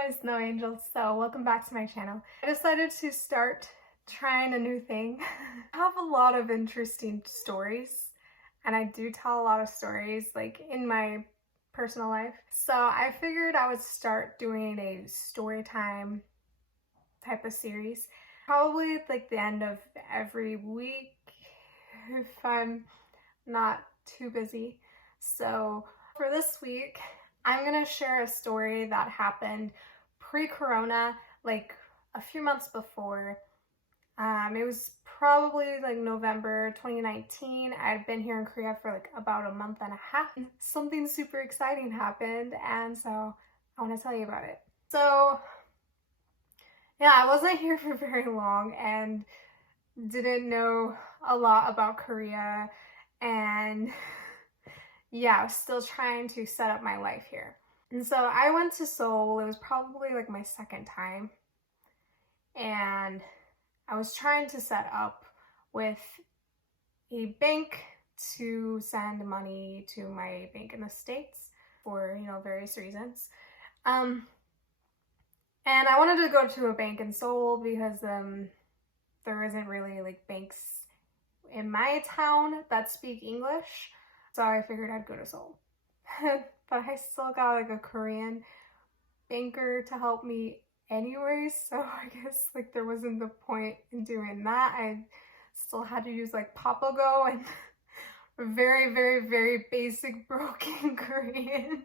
my snow angels. So welcome back to my channel. I decided to start trying a new thing. I have a lot of interesting stories, and I do tell a lot of stories like in my personal life. So I figured I would start doing a story time type of series, probably at like the end of every week if I'm not too busy. So for this week, I'm gonna share a story that happened pre-corona, like a few months before. It was probably like November 2019. I'd been here in Korea for like about a month and a half. Something super exciting happened, and so I want to tell you about it. So yeah, I wasn't here for very long and didn't know a lot about Korea, and yeah, I was still trying to set up my life here. And so I went to Seoul. It was probably like my second time. And I was trying to set up with a bank to send money to my bank in the States for, various reasons. And I wanted to go to a bank in Seoul because there isn't really like banks in my town that speak English. So I figured I'd go to Seoul. But I still got like a Korean banker to help me anyways, so I guess like there wasn't the point in doing that. I still had to use like Papago and very, very, very basic broken Korean.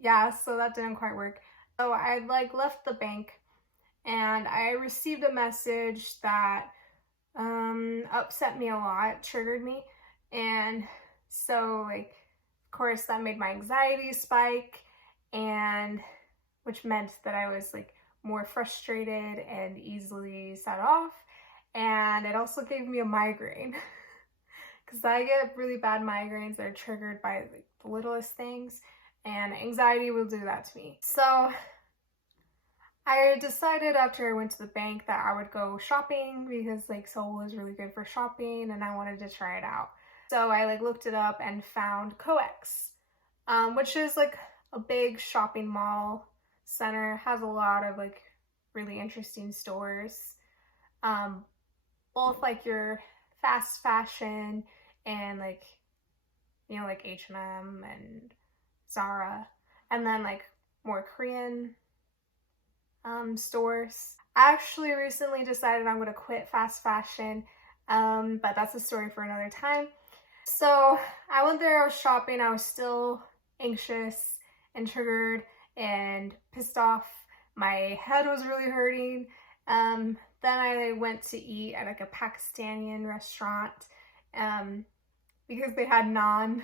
Yeah, so that didn't quite work. So I like left the bank and I received a message that upset me a lot, triggered me, and so like of course that made my anxiety spike, and which meant that I was like more frustrated and easily set off, and it also gave me a migraine because I get really bad migraines that are triggered by like the littlest things, and anxiety will do that to me. So I decided after I went to the bank that I would go shopping because like Seoul is really good for shopping and I wanted to try it out. So I like looked it up and found COEX, which is like a big shopping mall center, has a lot of like really interesting stores, both like your fast fashion and like like H&M and Zara, and then like more Korean stores. I actually recently decided I'm going to quit fast fashion, but that's a story for another time. So I went there, I was shopping, I was still anxious and triggered and pissed off. My head was really hurting. Then I went to eat at like a Pakistani restaurant because they had naan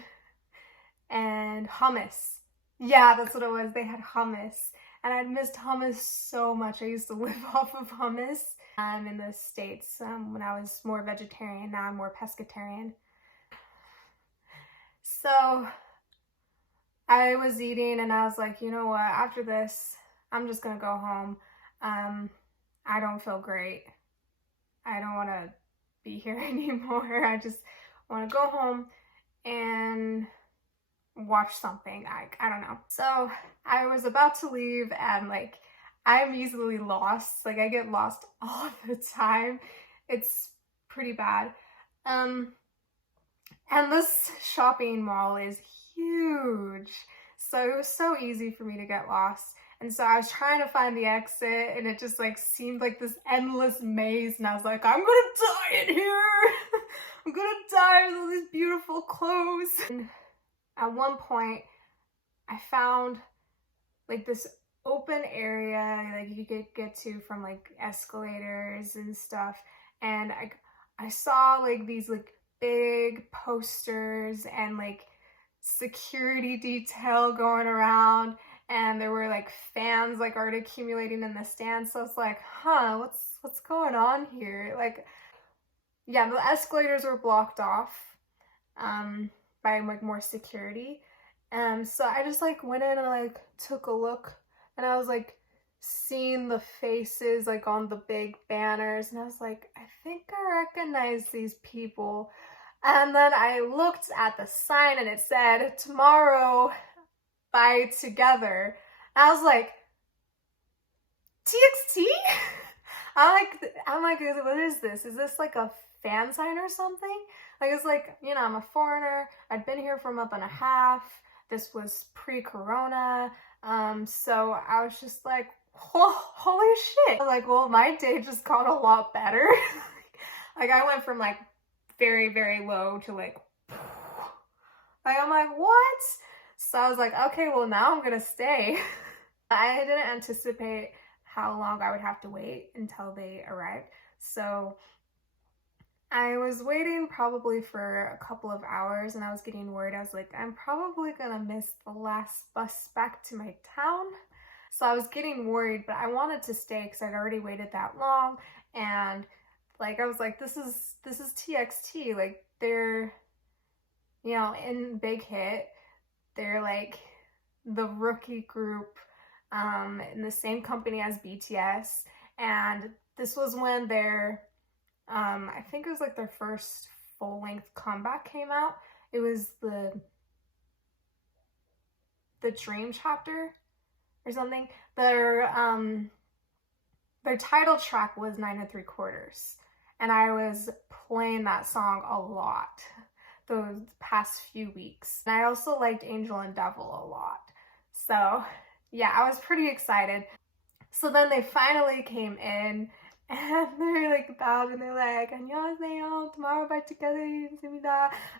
and hummus. Yeah, that's what it was. They had hummus. And I'd missed hummus so much. I used to live off of hummus in the States when I was more vegetarian. Now I'm more pescatarian. So I was eating and I was like, you know what, after this, I'm just gonna go home. I don't feel great. I don't want to be here anymore. I just want to go home and watch something. I don't know. So I was about to leave and like I'm easily lost. Like I get lost all the time. It's pretty bad. And this shopping mall is huge. So it was so easy for me to get lost. And so I was trying to find the exit and it just like seemed like this endless maze. And I was like, I'm gonna die in here. I'm gonna die with all these beautiful clothes. And at one point I found like this open area like you could get to from like escalators and stuff. And I saw like these like big posters and like security detail going around, and there were like fans like art accumulating in the stands. So it's like, what's going on here? Like, yeah, the escalators were blocked off by like more security. So I just like went in and like took a look, and I was like seeing the faces like on the big banners, and I was like, I think I recognize these people. And then I looked at the sign and it said, tomorrow, buy together. And I was like, TXT? I'm like, what is this? Is this like a fan sign or something? Like, it's like, you know, I'm a foreigner. I'd been here for a month and a half. This was pre-corona. So I was just like, holy shit. I was like, well, my day just got a lot better. Like, I went from like very, very low to like I'm like, what? So I was like, okay, well, now I'm gonna stay. I didn't anticipate how long I would have to wait until they arrived. So I was waiting probably for a couple of hours and I was getting worried. I was like, I'm probably gonna miss the last bus back to my town. So I was getting worried, but I wanted to stay because I'd already waited that long. And like, I was like, this is TXT. Like, they're, you know, in Big Hit, they're like the rookie group in the same company as BTS. And this was when their, I think it was like their first full-length comeback came out. It was the Dream chapter or something. Their title track was 9 3/4, and I was playing that song a lot those past few weeks. And I also liked Angel and Devil a lot. So yeah, I was pretty excited. So then they finally came in and they're like bowed and they're like, 안녕하세요, tomorrow by together,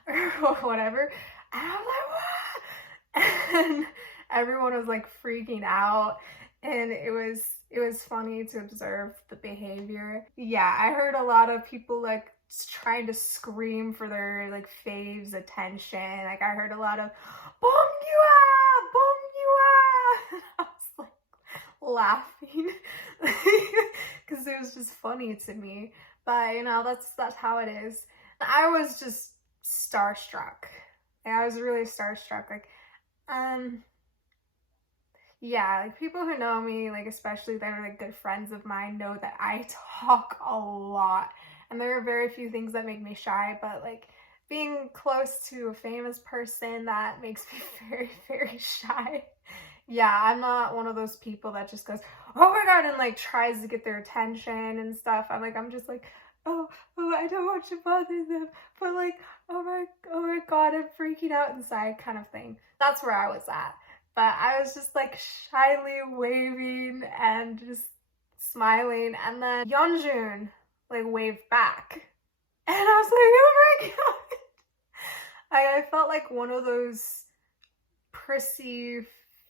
or whatever. And I'm like, what? And everyone was like freaking out. And it was funny to observe the behavior. Yeah, I heard a lot of people like trying to scream for their like faves attention. Like, I heard a lot of "Bongyua, Bongyua." I was like laughing because it was just funny to me. But you know, that's how it is. I was just starstruck. I was really starstruck. Like, yeah, like people who know me, like especially that are like good friends of mine, know that I talk a lot. And there are very few things that make me shy, but like being close to a famous person, that makes me very, very shy. Yeah, I'm not one of those people that just goes, oh my god, and like tries to get their attention and stuff. I'm just like, oh, I don't want to bother them, but like, oh my god, I'm freaking out inside kind of thing. That's where I was at. But I was just like shyly waving and just smiling, and then Yeonjun like waved back. And I was like, oh my god. I felt like one of those prissy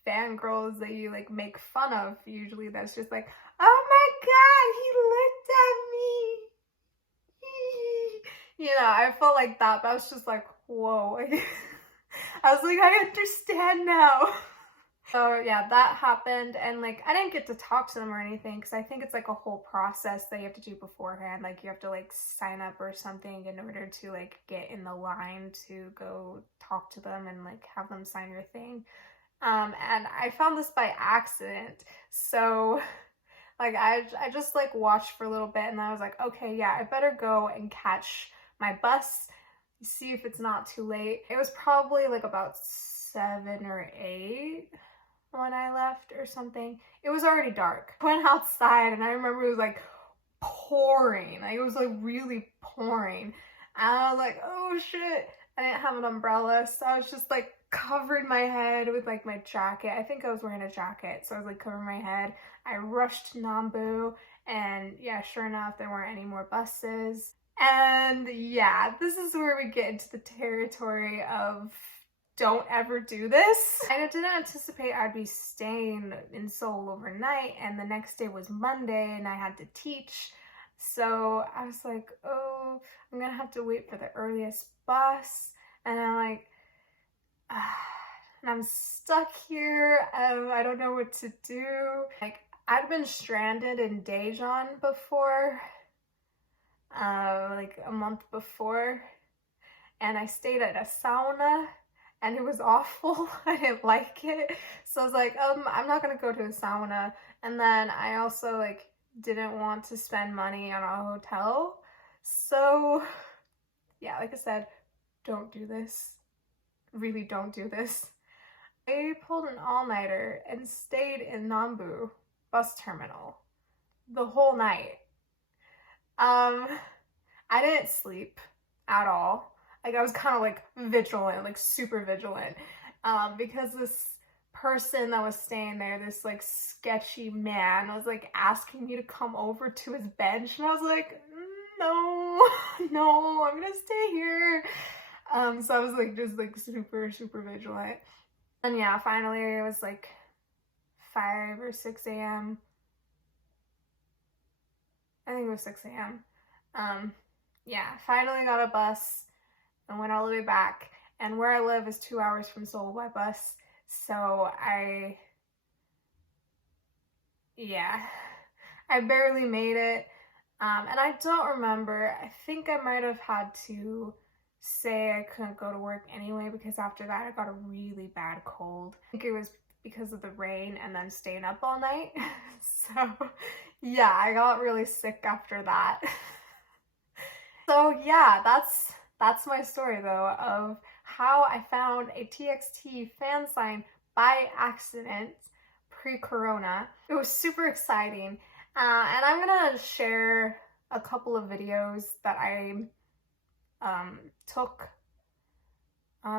fangirls that you like make fun of usually, that's just like, oh my god, he looked at me. You know, I felt like that, but I was just like, whoa. I was like, I understand now. So yeah, that happened, and like I didn't get to talk to them or anything because I think it's like a whole process that you have to do beforehand. Like, you have to like sign up or something in order to like get in the line to go talk to them and like have them sign your thing. And I found this by accident. So like I just like watched for a little bit and I was like, okay, yeah, I better go and catch my bus, see if it's not too late. It was probably like about 7 or 8 when I left or something. It was already dark. I went outside and I remember it was like pouring. Like, it was like really pouring. And I was like, oh shit. I didn't have an umbrella, so I was just like covered my head with like my jacket. I think I was wearing a jacket, so I was like covering my head. I rushed to Nambu, and yeah, sure enough, there weren't any more buses. And yeah, this is where we get into the territory of don't ever do this. I didn't anticipate I'd be staying in Seoul overnight, and the next day was Monday and I had to teach. So I was like, oh, I'm gonna have to wait for the earliest bus. And I'm like, and I'm stuck here. I don't know what to do. Like, I'd been stranded in Daejeon before, like a month before, and I stayed at a sauna and it was awful. I didn't like it. So I was like, I'm not gonna go to a sauna. And then I also like didn't want to spend money on a hotel. So yeah, like I said, don't do this. Really don't do this. I pulled an all-nighter and stayed in Nambu bus terminal the whole night. I didn't sleep at all. Like, I was kind of like vigilant, like super vigilant, because this person that was staying there, this like sketchy man, was like asking me to come over to his bench, and I was like, no, no, I'm gonna stay here. So I was like just like super vigilant. And yeah, finally it was like 5 or 6 a.m. I think it was 6 a.m. Yeah, finally got a bus and went all the way back. And where I live is 2 hours from Seoul by bus. So I barely made it. And I don't remember, I think I might have had to say I couldn't go to work anyway, because after that I got a really bad cold. I think it was because of the rain and then staying up all night. So yeah, I got really sick after that. So yeah, that's my story though, of how I found a TXT fan sign by accident pre-corona. It was super exciting. And I'm gonna share a couple of videos that I took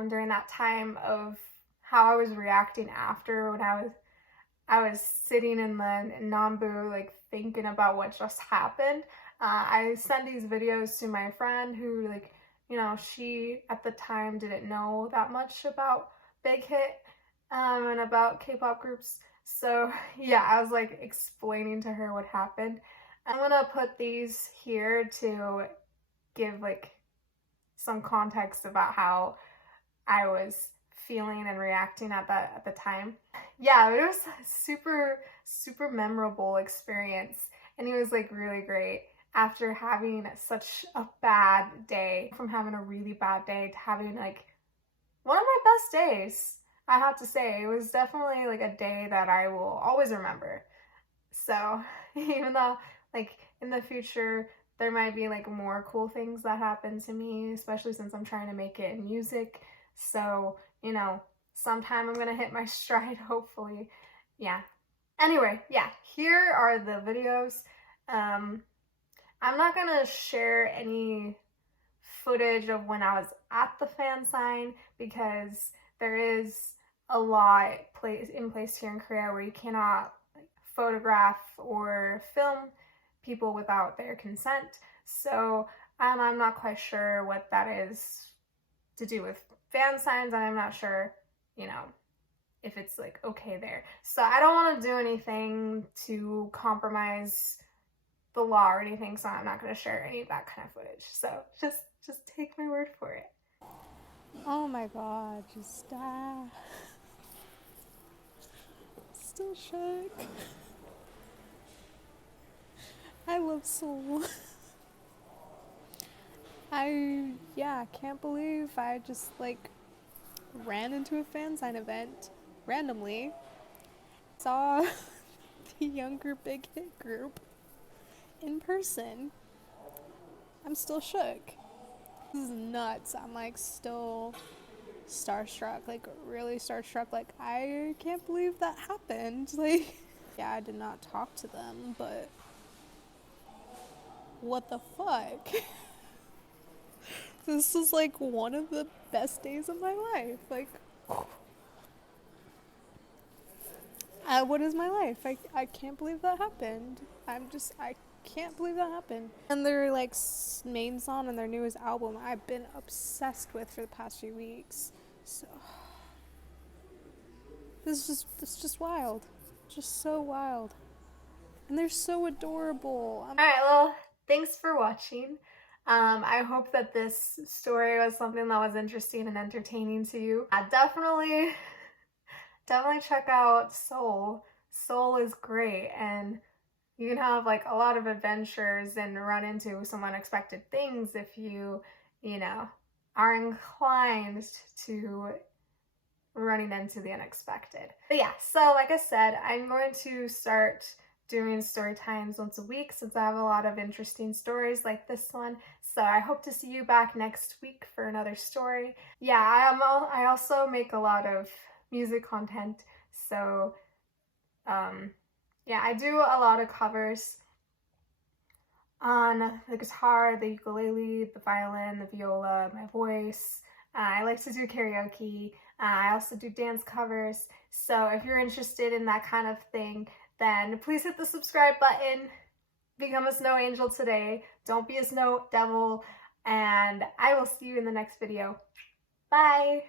during that time of how I was reacting after, when I was sitting in the Nambu, like thinking about what just happened. I sent these videos to my friend who, like, you know, she at the time didn't know that much about Big Hit and about K-pop groups. So yeah, I was like explaining to her what happened. I'm gonna put these here to give like some context about how I was feeling and reacting at the time. Yeah, it was a super memorable experience, and it was like really great. After having such a bad day, from having a really bad day to having like one of my best days, I have to say. It was definitely like a day that I will always remember. So even though like in the future there might be like more cool things that happen to me, especially since I'm trying to make it in music. So, you know, sometime I'm gonna hit my stride, hopefully. Yeah. Anyway, yeah, here are the videos. I'm not gonna share any footage of when I was at the fan sign, because there is a law in place here in Korea where you cannot photograph or film people without their consent. So I'm not quite sure what that is to do with fan signs, and I'm not sure, you know, if it's like okay there. So I don't want to do anything to compromise the law or anything, so I'm not going to share any of that kind of footage. So just take my word for it. Oh my god, just still shook. I love Seoul. I can't believe I just like ran into a Fansign event randomly. Saw the younger Big Hit group in person. I'm still shook. This is nuts. I'm like still starstruck, like really starstruck. Like, I can't believe that happened. Like, yeah, I did not talk to them, but what the fuck? This is like one of the best days of my life. Like, what is my life? I can't believe that happened. I can't believe that happened. And their like main song on their newest album, I've been obsessed with for the past few weeks. So it's just wild, just so wild, and they're so adorable. All right, well, thanks for watching. I hope that this story was something that was interesting and entertaining to you. Definitely check out Seoul. Seoul is great, and you can have like a lot of adventures and run into some unexpected things if you know, are inclined to running into the unexpected. But yeah, so like I said, I'm going to start doing story times once a week, since I have a lot of interesting stories like this one. So I hope to see you back next week for another story. Yeah, I also make a lot of music content, so Yeah, I do a lot of covers on the guitar, the ukulele, the violin, the viola, my voice. I like to do karaoke. I also do dance covers. So if you're interested in that kind of thing, then please hit the subscribe button. Become a snow angel today. Don't be a snow devil. And I will see you in the next video. Bye!